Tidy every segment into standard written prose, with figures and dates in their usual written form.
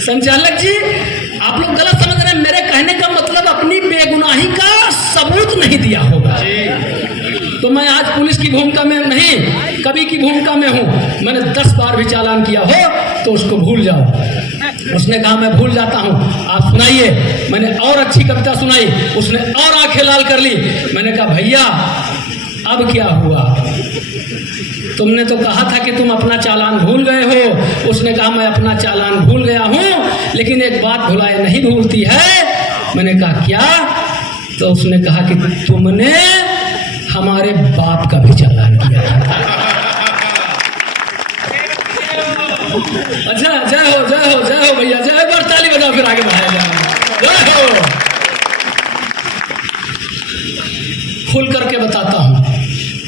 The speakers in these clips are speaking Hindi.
संचालक जी, आप लोग गलत समझ रहे हैं। मेरे कहने का मतलब अपनी बेगुनाही का सबूत नहीं दिया होगा। तो मैं आज पुलिस की भूमिका में नहीं, कवि की भूमिका में हूँ। मैंने 10 बार भी चालान किया हो तो उसको भूल जाओ। उसने कहा मैं भूल जाता हूँ, आप सुनाइए। मैंने और अच्छी कविता सुनाई, उसने और आंखें लाल कर ली। मैंने कहा भैया अब क्या हुआ, तुमने तो कहा था कि तुम अपना चालान भूल गए हो। उसने कहा मैं अपना चालान भूल गया हूँ, लेकिन एक बात भुलाए नहीं भूलती है। मैंने कहा क्या? तो उसने कहा कि तुमने हमारे बाप का भी चालान किया था। अच्छा, जय हो जय हो जय हो भैया, जय हो। ताली बजाओ, फिर आगे बढ़ाया जाए। जय हो। खुल करके बताता हूँ,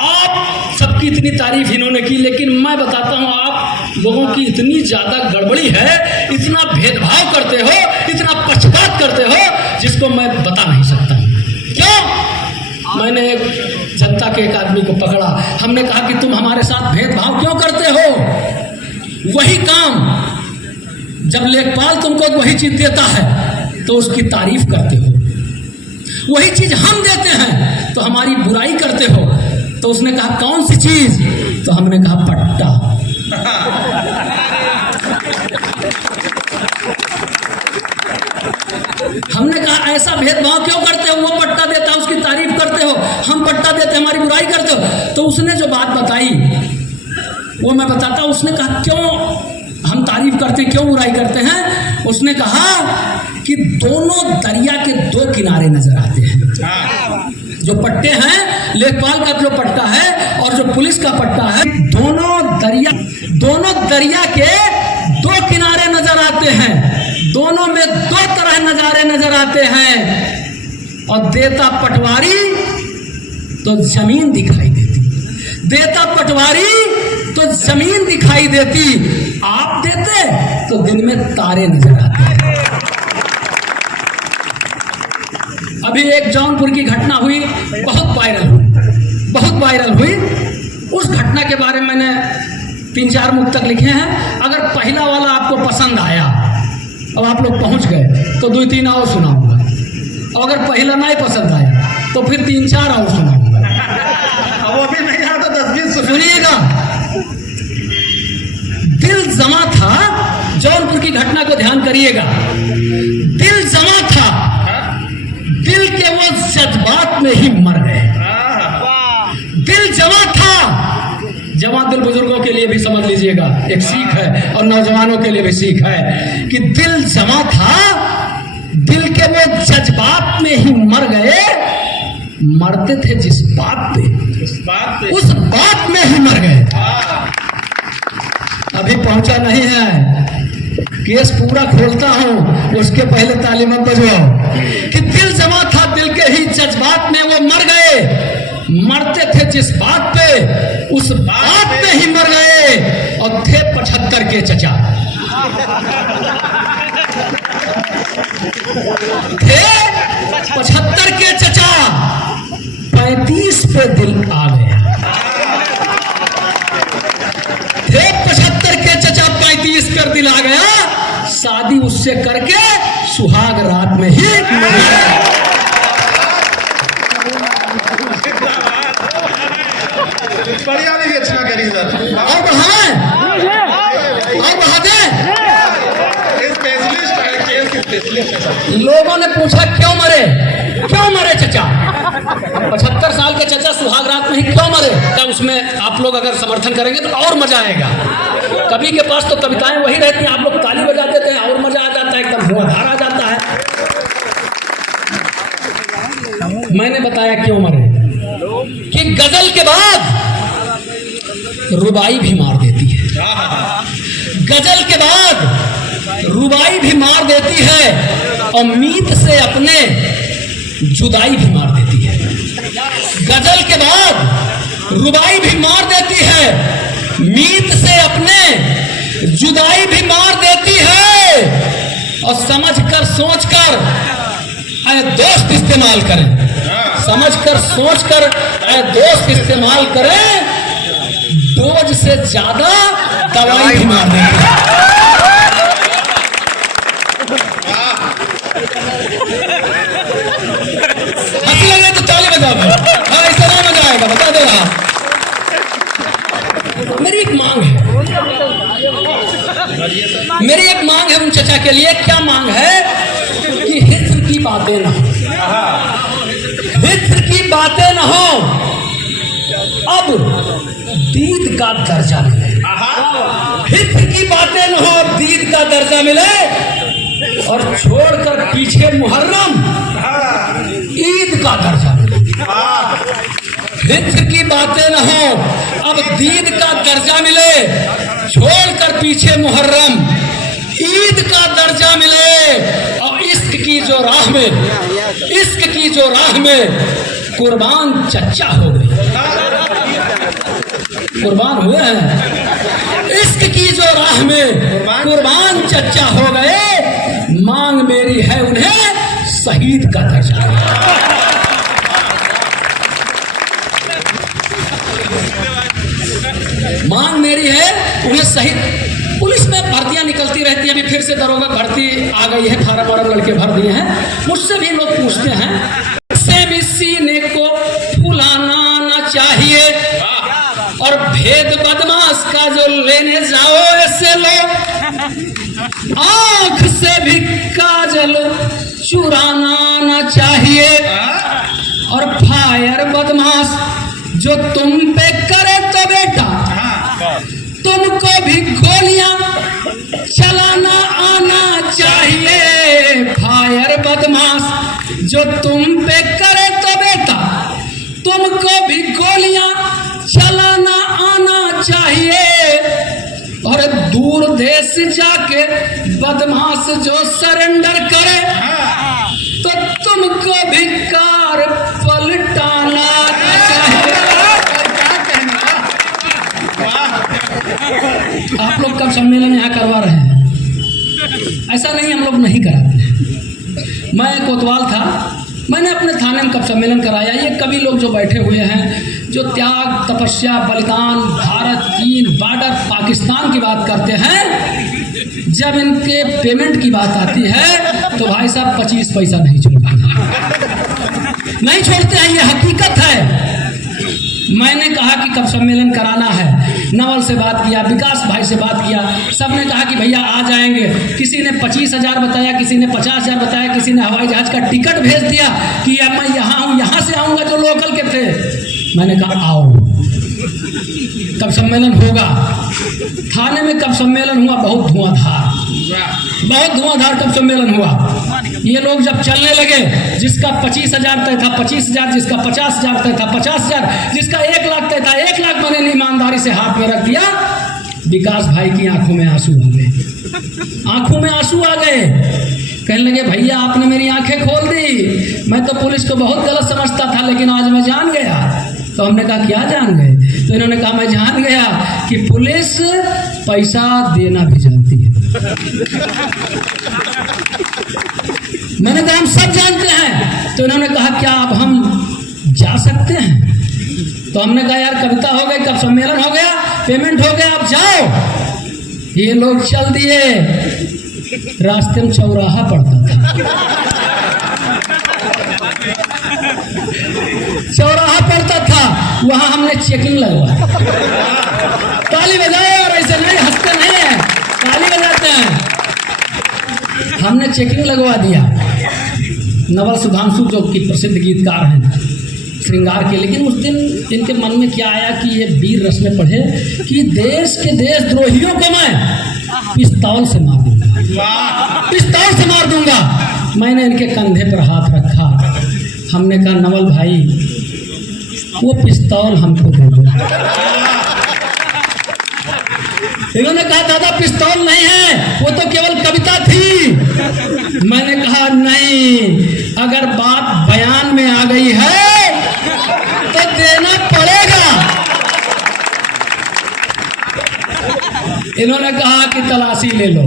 आप सबकी इतनी तारीफ इन्होंने की, लेकिन मैं बताता हूँ आप लोगों की इतनी ज़्यादा गड़बड़ी है, इतना भेदभाव करते हो, इतना पक्षपात करते हो, जिसको मैं बता नहीं सकता। क्यों? मैंने एक जनता के एक आदमी को पकड़ा, हमने कहा कि तुम हमारे साथ भेदभाव क्यों करते हो? वही काम जब लेखपाल तुमको वही चीज देता है तो उसकी तारीफ करते हो, वही चीज हम देते हैं तो हमारी बुराई करते हो। तो उसने कहा कौन सी चीज? तो हमने कहा पट्टा। हमने कहा ऐसा भेदभाव क्यों करते हो? वो पट्टा देता है उसकी तारीफ करते हो, हम पट्टा देते हमारी बुराई करते हो। तो उसने जो बात बताई वो मैं बताता हूं। उसने कहा क्यों हम तारीफ करते, क्यों बुराई करते हैं? उसने कहा कि दोनों दरिया के 2 किनारे नजर आते हैं। जो पट्टे हैं, लेखपाल का जो पट्टा है और जो पुलिस का पट्टा है, दोनों दरिया के 2 किनारे नजर आते हैं। दोनों में 2 तरह नजारे नजर आते हैं। और देता पटवारी तो जमीन दिखाई देती, देता पटवारी तो जमीन दिखाई देती, आप देते तो दिन में तारे नजर आते। अभी एक जौनपुर की घटना हुई, बहुत वायरल हुई। उस घटना के बारे में मैंने 3-4 मुक्तक लिखे हैं। अगर पहला वाला आपको पसंद आया, अब आप लोग पहुंच गए, तो 2-3 और सुनाऊंगा। और अगर पहला नहीं पसंद आया तो फिर 3-4 और सुनाऊंगा। अब वो भी नहीं आता, 10-20 सुनिएगा। दिल जमा था, जौनपुर की घटना को ध्यान करिएगा। दिल जमा था, दिल के वो जज्बात में ही मर गए। दिल जमा था, जमा दिल बुजुर्गों के लिए भी समझ लीजिएगा, एक सीख है, और नौजवानों के लिए भी सीख है कि दिल जमा था, दिल के वो जज्बात में ही मर गए। मरते थे जिस बात पे, उस बात में ही मर गए। अभी पहुंचा नहीं है, केस पूरा खोलता हूं, उसके पहले ताली मत बजवाओ। कि दिल जमा था, दिल के ही जज्बात में वो मर गए। मरते थे जिस बात पे, उस बात में ही मर गए। और थे 75 के चचा, थे 75 के चचा, 35 पे दिल आ गया। थे 75 के चचा, 35 पर दिल आ गया। शादी उससे करके सुहाग रात में ही बढ़िया नहीं, अच्छा करी सर। और बढ़ाएं और बढ़ा दें। लोगों ने पूछा क्यों मरे चचा? 75 साल के चचा सुहाग रात में ही क्यों मरे? क्या उसमें आप लोग अगर समर्थन करेंगे तो और मजा आएगा। कवि के पास तो कविताएं वही रहती हैं, आप लोग ताली बजा देते हैं और मजा आ जाता है, एकदम धुआंधार आ जाता है। मैंने बताया क्यों मरे, कि गजल के बाद रुबाई भी मार देती है। गजल के बाद रुबाई भी मार देती है, और मीत से अपने जुदाई भी मार देती है। गजल के बाद रुबाई भी मार देती है, मीत से अपने जुदाई भी मार देती है। और समझकर सोचकर ऐ दोस्त इस्तेमाल करें, समझकर सोचकर ऐ दोस्त इस्तेमाल करें। डोज से ज्यादा दवाई भी मार देती है। सब है। हाँ, ऐसा ना मजा आएगा, बता दे रहा। मेरी एक मांग है, मेरी एक मांग है उन चचा के लिए। क्या मांग है? कि हित्र की बातें ना हो, हित्र की बातें ना हो, अब दीद का दर्जा मिले। हित्र की बातें न हो, दीद का दर्जा मिले, और छोड़कर पीछे मुहर्रम, ईद का दर्जा मिले। हित्र की बातें न हो, अब दीद का दर्जा मिले, छोड़कर पीछे मुहर्रम, ईद का दर्जा मिले। और इश्क की जो राह में, इश्क की जो राह में कुर्बान चच्चा हो गई, कुर्बान हुए हैं। इश्क की जो राह में कुर्बान चच्चा हो गए, मांग मेरी है उन्हें शहीद का दर्जा। मांग मेरी है उन्हें शहीद। पुलिस में भर्तियां निकलती रहती है, अभी फिर से दरोगा भर्ती आ गई है, फार्म वार्म लड़के भर दिए हैं। मुझसे भी लोग पूछते हैं, से भी सीने को फुलाना ना चाहिए, और भेद बदमाश का जो लेने जाओ ऐसे लो, आंख से भी काजल चुराना ना चाहिए, और फायर बदमाश जो तुम पे करे तो बेटा तुमको भी गोलियां चलाना आना चाहिए। फायर बदमाश जो तुम पे करे तो बेटा तुमको भी गोलियां चलाना आना चाहिए, और दूर देश जाके बदमाश जो सरेंडर करे तो तुमको भी कार पलटाना चाहिए। आप लोग कब सम्मेलन यहाँ करवा रहे हैं? ऐसा नहीं, हम लोग नहीं कराते। मैं कोतवाल था, मैंने अपने थाने में कब सम्मेलन कराया। ये कवि लोग जो बैठे हुए हैं, जो त्याग, तपस्या, बलिदान, भारत, चीन, बॉर्डर, पाकिस्तान की बात करते हैं, जब इनके पेमेंट की बात आती है तो भाई साहब 25 पैसा नहीं छोड़ते, नहीं छोड़ते हैं। ये हकीकत है। मैंने कहा कि कब सम्मेलन कराना है, नवल से बात किया, विकास भाई से बात किया, सबने कहा कि भैया आ जाएंगे। किसी ने 25,000 बताया, किसी ने 50,000 बताया, किसी ने हवाई जहाज का टिकट भेज दिया कि अब मैं यहाँ हूँ, यहाँ से आऊँगा, जो लोकल के थे। मैंने कहा आओ, कब सम्मेलन होगा। थाने में कब सम्मेलन हुआ, बहुत धुआंधार, बहुत धुआंधार कब सम्मेलन हुआ। ये लोग जब चलने लगे, जिसका 25,000 तय था 25,000, जिसका 50,000 तय था 50,000, जिसका 1 लाख तय था 1 लाख, मैंने ईमानदारी से हाथ में रख दिया। विकास भाई की आंखों में आंसू आ गए, आंखों में आंसू आ गए। कहने लगे भैया आपने मेरी आंखें खोल दी, मैं तो पुलिस को बहुत गलत समझता था, लेकिन आज मैं जान गया। तो हमने कहा क्या जान गए? तो इन्होंने कहा मैं जान गया कि पुलिस पैसा देना भी जानती है। मैंने कहा हम सब जानते हैं। तो इन्होंने कहा क्या अब हम जा सकते हैं? तो हमने कहा यार कविता हो गई, कब सम्मेलन हो गया, पेमेंट हो गया, अब जाओ। ये लोग चल दिए। रास्ते में चौराहा पड़ता था, चौराहा पड़ता था, वहां हमने चेकिंग लगवाई। ताली बजाए, और ऐसे नहीं हंसते नहीं है, ताली बजाते हैं। हमने चेकिंग लगवा दिया। नवल सुधांशु जो कि प्रसिद्ध गीतकार हैं श्रृंगार के, लेकिन उस दिन इनके मन में क्या आया कि ये वीर रस में पढ़े कि देश के देशद्रोहियों को मैं पिस्तौल से मार दूंगा, पिस्तौल से मार दूंगा। मैंने इनके कंधे पर हाथ रखा। हमने कहा नवल भाई वो पिस्तौल हमको दे दो। इन्होंने कहा दादा पिस्तौल नहीं है, वो तो केवल कविता थी। मैंने कहा नहीं, अगर बात बयान में आ गई है तो देना पड़ेगा। इन्होंने कहा कि तलाशी ले लो।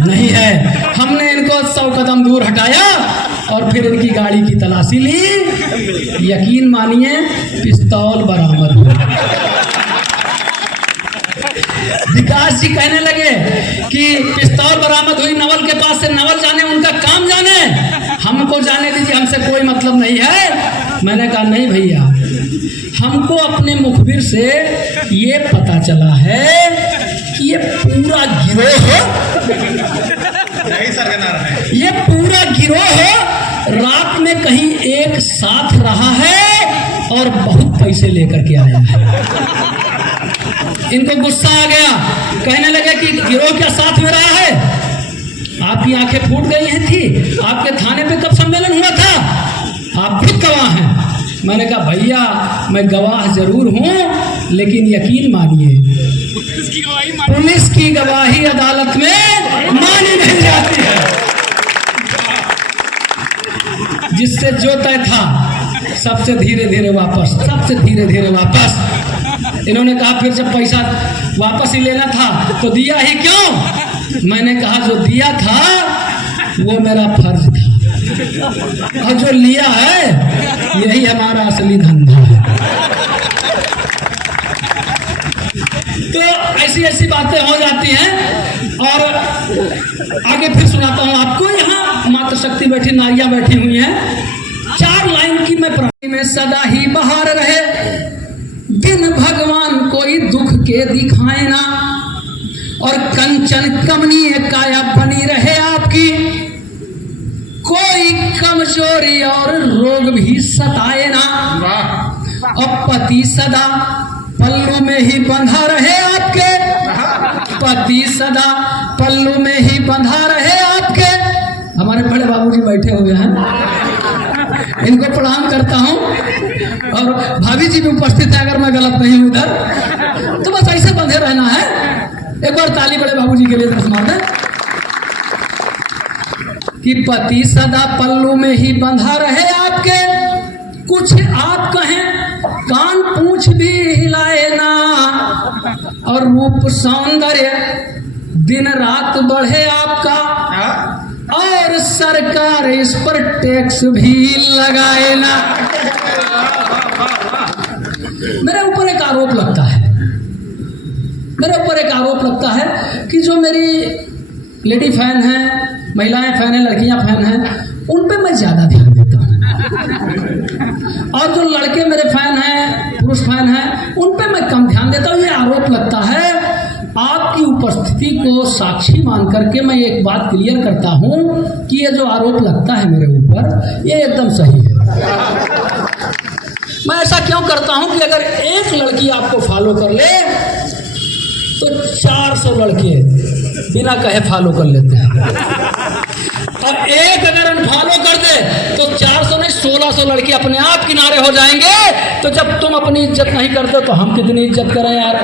नहीं है। हमने इनको 100 कदम दूर हटाया और फिर इनकी गाड़ी की तलाशी ली। यकीन मानिए पिस्तौल बरामद हुआ। विकास जी कहने लगे कि पिस्तौल बरामद हुई नवल के पास से, नवल जाने उनका काम जाने। हमको जाने दीजिए, हमसे कोई मतलब नहीं है। मैंने कहा नहीं भैया, हमको अपने मुखबिर से ये पता चला है कि ये पूरा गिरोह, नहीं सर कहना रहा है, ये पूरा गिरोह रात में कहीं एक साथ रहा है और बहुत पैसे लेकर के आया है। इनको गुस्सा आ गया, कहने लगे कि गिरोह क्या साथ में रहा है? आपकी आंखें फूट गई हैं थी, आपके थाने पे कब सम्मेलन हुआ था? आप खुद गवाह हैं। मैंने कहा भैया मैं गवाह जरूर हूं, लेकिन यकीन मानिए पुलिस की गवाही अदालत में मानी नहीं जाती है। जिससे जो तय था सबसे धीरे धीरे वापस, सबसे धीरे धीरे वापस। इन्होंने कहा फिर जब पैसा वापस ही लेना था तो दिया ही क्यों? मैंने कहा जो दिया था वो मेरा फर्ज था, और जो लिया है यही हमारा असली धंधा है। तो ऐसी ऐसी बातें हो जाती हैं। और आगे फिर सुनाता हूं आपको। यहाँ मातृशक्ति बैठी, नारियां बैठी हुई हैं। 4 लाइन की मैं प्राणी में सदा ही बहार रहे, दिन भगवान कोई दुख के दिखाए ना, और कंचन कमनीय काया बनी रहे आपकी, कोई कमजोरी और रोग भी सताए ना, और पति सदा पल्लू में ही बंधा रहे आपके, पति सदा पल्लू में ही बंधा रहे आपके। हमारे बड़े बाबूजी बैठे हुए हैं, इनको प्रणाम करता हूं, और भाभी जी भी उपस्थित है, अगर मैं गलत नहीं हूं इधर। तो बस ऐसे बंधे रहना है। एक बार ताली बड़े बाबूजी के लिए तरफ मार दें। कि पति सदा पल्लू में ही बंधा रहे आपके, कुछ आप कहें कान पूंछ भी हिलाए ना, और रूप सौंदर्य दिन रात बढ़े आपका, और सरकार इस पर टैक्स भी लगाए ना। मेरे ऊपर एक आरोप लगता है, मेरे ऊपर एक आरोप लगता है कि जो मेरी लेडी फैन है, महिलाएं फैन है, लड़कियां फैन हैं, उन पे मैं ज़्यादा ध्यान देता हूँ, और जो लड़के मेरे फैन हैं, पुरुष फैन हैं, उन पे मैं कम ध्यान देता हूँ। ये आरोप लगता है। आपकी उपस्थिति को साक्षी मान करके मैं एक बात क्लियर करता हूँ कि ये जो आरोप लगता है मेरे ऊपर, ये एकदम सही है। मैं ऐसा क्यों करता हूँ कि अगर एक लड़की आपको फॉलो कर ले तो 400 लड़के बिना कहे फॉलो कर लेते हैं, और एक अगर अनफॉलो कर दे तो 400 नहीं 1600 लड़के अपने आप किनारे हो जाएंगे। तो जब तुम अपनी इज्जत नहीं करते तो हम कितनी इज्जत करें यार।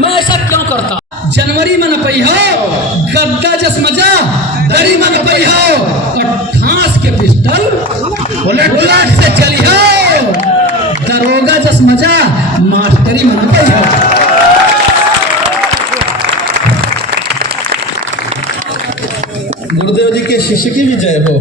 मैं ऐसा क्यों करता? जनवरी में न पई हो, गद्दा जस मजा दरी में न पई हो, और ठांस के पिस्टल बुलेट से चली हो, दरोगा जस मजा मास्टरी में न पई हो। गुरुदेव जी के शिष्य की भी जय हो।